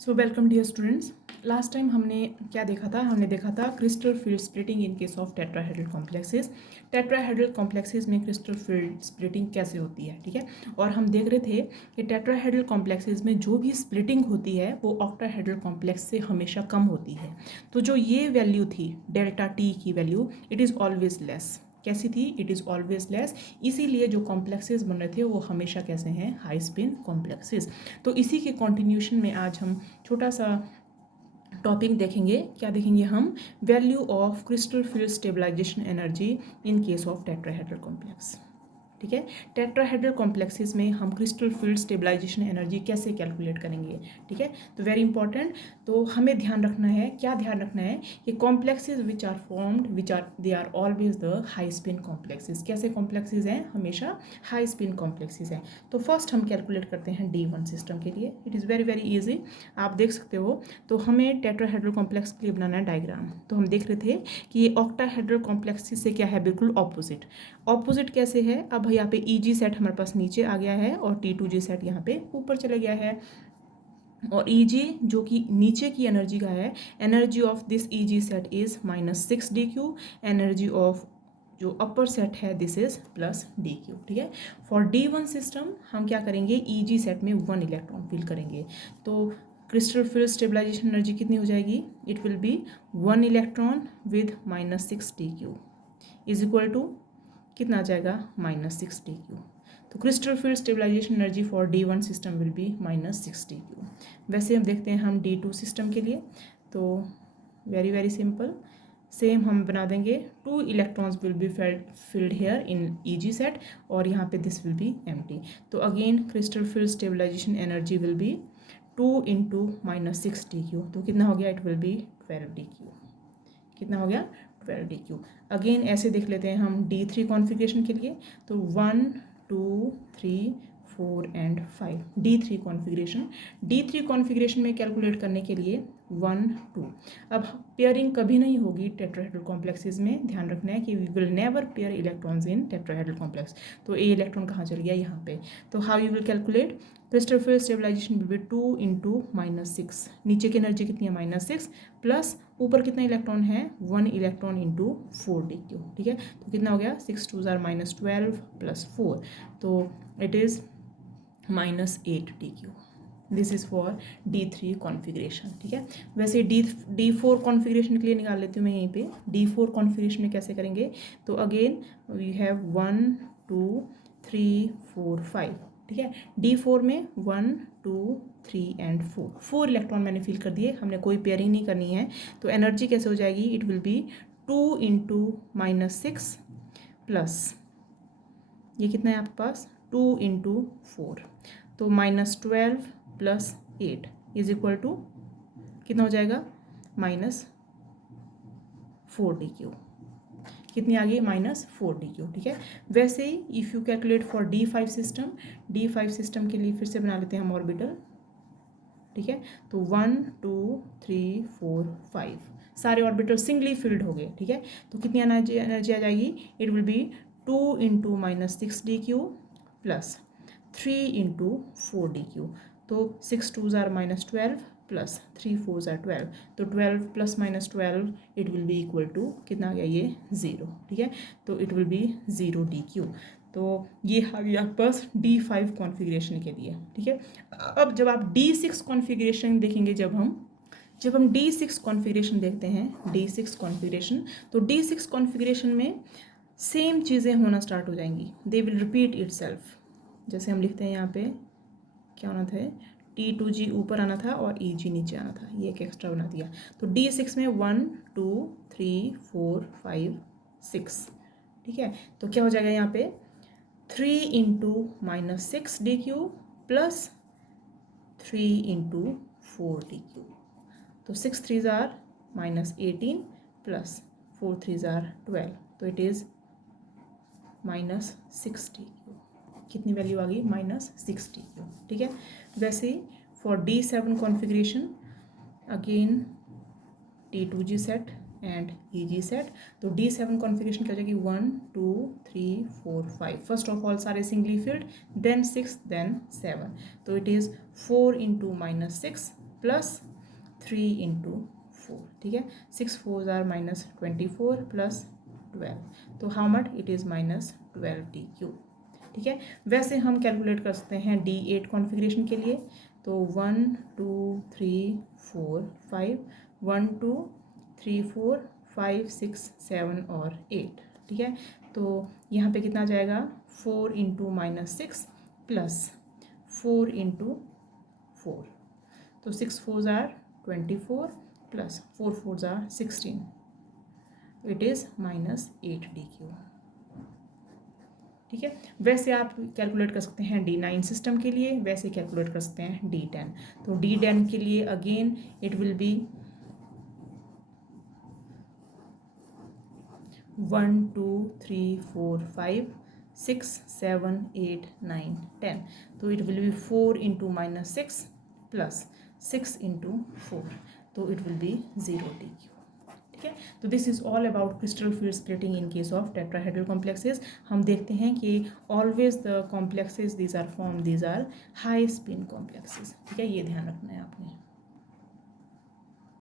सो welcome dear students. Last time हमने क्या देखा था? हमने देखा था crystal field splitting in case of tetrahedral complexes. Tetrahedral complexes में क्रिस्टल फील्ड स्प्लिटिंग कैसे होती है, ठीक है। और हम देख रहे थे कि टेट्राहेड्रल कॉम्प्लेक्सेस में जो भी स्प्लिटिंग होती है वो ऑक्टाहेड्रल कॉम्प्लेक्स से हमेशा कम होती है। तो जो ये वैल्यू थी डेल्टा टी की value, it is always less. कैसी थी? It is always less. इसीलिए जो कॉम्प्लेक्सेस बन रहे थे वो हमेशा कैसे हैं? High spin complexes. तो इसी के कॉन्टिन्यूशन में आज हम छोटा सा टॉपिक देखेंगे। क्या देखेंगे हम? Value of crystal field stabilisation energy in case of tetrahedral complex, ठीक है। टेट्राहेड्रल कॉम्प्लेक्सेस में हम क्रिस्टल फील्ड स्टेबलाइजेशन एनर्जी कैसे कैलकुलेट करेंगे, ठीक है। तो वेरी इंपॉर्टेंट। तो हमें ध्यान रखना है, क्या ध्यान रखना है कि complexes which are formed they are always the high spin complexes. कैसे कॉम्प्लेक्सेस हैं? हमेशा हाई स्पिन कॉम्प्लेक्सेस हैं। तो फर्स्ट हम कैलकुलेट करते हैं D1 सिस्टम के लिए। It is very very easy, आप देख सकते हो। तो हमें टेट्राहेड्रल कॉम्प्लेक्स के लिए बनाना है डायग्राम। तो हम देख रहे थे कि ये ऑक्टाहेड्रल कॉम्प्लेक्सेस से क्या है? बिल्कुल ऑपोजिट। ऑपोजिट कैसे है? अब यहाँ पे EG सेट हमारे पास नीचे आ गया है और T2G सेट यहाँ पे ऊपर चला गया है। और EG जो कि नीचे की एनर्जी का है, energy of this EG set is -6 dq। Energy of जो अपर सेट है दिस इज +dq, ठीक है। फॉर D1 सिस्टम हम क्या करेंगे? EG सेट में 1 इलेक्ट्रॉन फिल करेंगे। तो क्रिस्टल फील्ड स्टेबलाइजेशन एनर्जी कितनी हो जाएगी? It will be 1 electron with -6 dq is equal to कितना आ जाएगा? -6 dq। तो crystal field stabilisation energy for D1 system will be -6 dq। वैसे हम देखते हैं हम D2 सिस्टम के लिए। तो वेरी वेरी सिंपल, सेम हम बना देंगे। 2 electrons will be filled here in EG set और यहाँ पे दिस विल बी एम्प्टी। तो again crystal field stabilisation energy will be 2 × -6 dq। तो कितना हो गया? It will be 12 dq। कितना हो गया? 12 dq। अगेन ऐसे देख लेते हैं हम D3 कॉन्फ़िगरेशन के लिए। तो 1 2 3 4 and 5 D3 configuration. D3 configuration में कैलकुलेट करने के लिए 1 2। अब पेयरिंग कभी नहीं होगी टेट्राहेड्रल कॉम्प्लेक्सेस में। ध्यान रखना है कि we will never pair electrons in tetrahedral complex. तो ए इलेक्ट्रॉन कहाँ चल गया? यहाँ पे। तो how you will calculate? Crystal field stabilisation will be 2 × -6। नीचे की एनर्जी कितनी है? -6 प्लस ऊपर कितना इलेक्ट्रॉन है? 1 इलेक्ट्रॉन × 4 dq, ठीक है। तो कितना हो गया? 6 2 -12 + 4। तो it is -8 dq। This is for D3 configuration, ठीक है। वैसे D4 कॉन्फ़िगरेशन के लिए निकाल लेती हूँ मैं यहीं पे। D4 कॉन्फ़िगरेशन में कैसे करेंगे? तो अगेन वी हैव 1 2 3 4 5, ठीक है। D4 में 1 2 3 एंड 4 इलेक्ट्रॉन मैंने फिल कर दिए। हमने कोई पेयरिंग नहीं करनी है। तो एनर्जी कैसे हो जाएगी? इट विल बी 2 × -6 प्लस ये कितना है आपके पास? 2 × 4। तो -12 + 8 इज इक्वल टू कितना हो जाएगा? -4 dq। कितनी आ गई? -4 dq, ठीक है। वैसे ही if you calculate for D5 system, D5 system के लिए फिर से बना लेते हैं हम ऑर्बिटल, ठीक है। तो 1 2 3 4 5 सारे ऑर्बिटल सिंगली फिल्ड हो गए, ठीक है। तो कितनी एनर्जी आ जाएगी? It will be 2 × -6 dq plus 3 × 4 dq। तो 6 2 -12 प्लस 3 4 12। तो 12 + -12 it will be equal to कितना आ गया? ये 0, ठीक है। तो इट विल बी 0 dq। तो ये आ गया आपके पास D5 कॉन्फ़िगरेशन के लिए, ठीक है। अब जब आप D6 कॉन्फ़िगरेशन देखेंगे, जब हम D6 कॉन्फ़िगरेशन देखते हैं, D6 कॉन्फ़िगरेशन, तो D6 कॉन्फ़िगरेशन में सेम चीज़ें होना स्टार्ट हो जाएंगी। They will repeat itself. जैसे हम लिखते हैं यहाँ पे, क्या होना था? T2G ऊपर आना था और EG नीचे आना था। ये एक एक्स्ट्रा बना दिया। तो D6 में 1 2 3 4 5 6, ठीक है। तो क्या हो जाएगा यहाँ पे? 3 × -6 dq प्लस 3 × 4 dq। तो 6 3s are -18 plus 4 3s are 12। तो इट इज़ -6 dq। कितनी वैल्यू आ गई? -6 dq, ठीक है। वैसे ही for D7 configuration, again T2G set and EG set. तो D7 कॉन्फ़िगरेशन क्या हो जाएगी? 1 2 3 4 5। फर्स्ट ऑफ ऑल सारे सिंगली फिल्ड, देन 6 देन 7। तो इट इज़ 4 × -6 प्लस 3 इंटू 4, ठीक है। 6 4 आर -24 प्लस 12, तो how much it is -12d3, ठीक है। वैसे हम कैलकुलेट कर सकते हैं D8 कॉन्फ़िगरेशन के लिए, तो 1 2 3 4 5, 1 2 3 4 5 6 7 और 8, ठीक है। तो यहाँ पे कितना जाएगा, 4 इंटू -6 प्लस 4 इंटू 4, तो 6 4 are 24 plus 4 4 are 16, it is -8d3, ठीक है। वैसे आप कैलकुलेट कर सकते हैं D9 सिस्टम के लिए, वैसे कैलकुलेट कर सकते हैं D10। तो D10 के लिए अगेन इट विल बी 1 2 3 4 5 6 7 8 9 10, तो it will be 4 into -6 plus 6 into 4, तो इट विल बी 0d3, ठीक है। तो this is all about crystal field splitting in case of tetrahedral complexes. हम देखते हैं कि always the complexes these are form, these are high spin complexes, ठीक है, ये ध्यान रखना है आपने।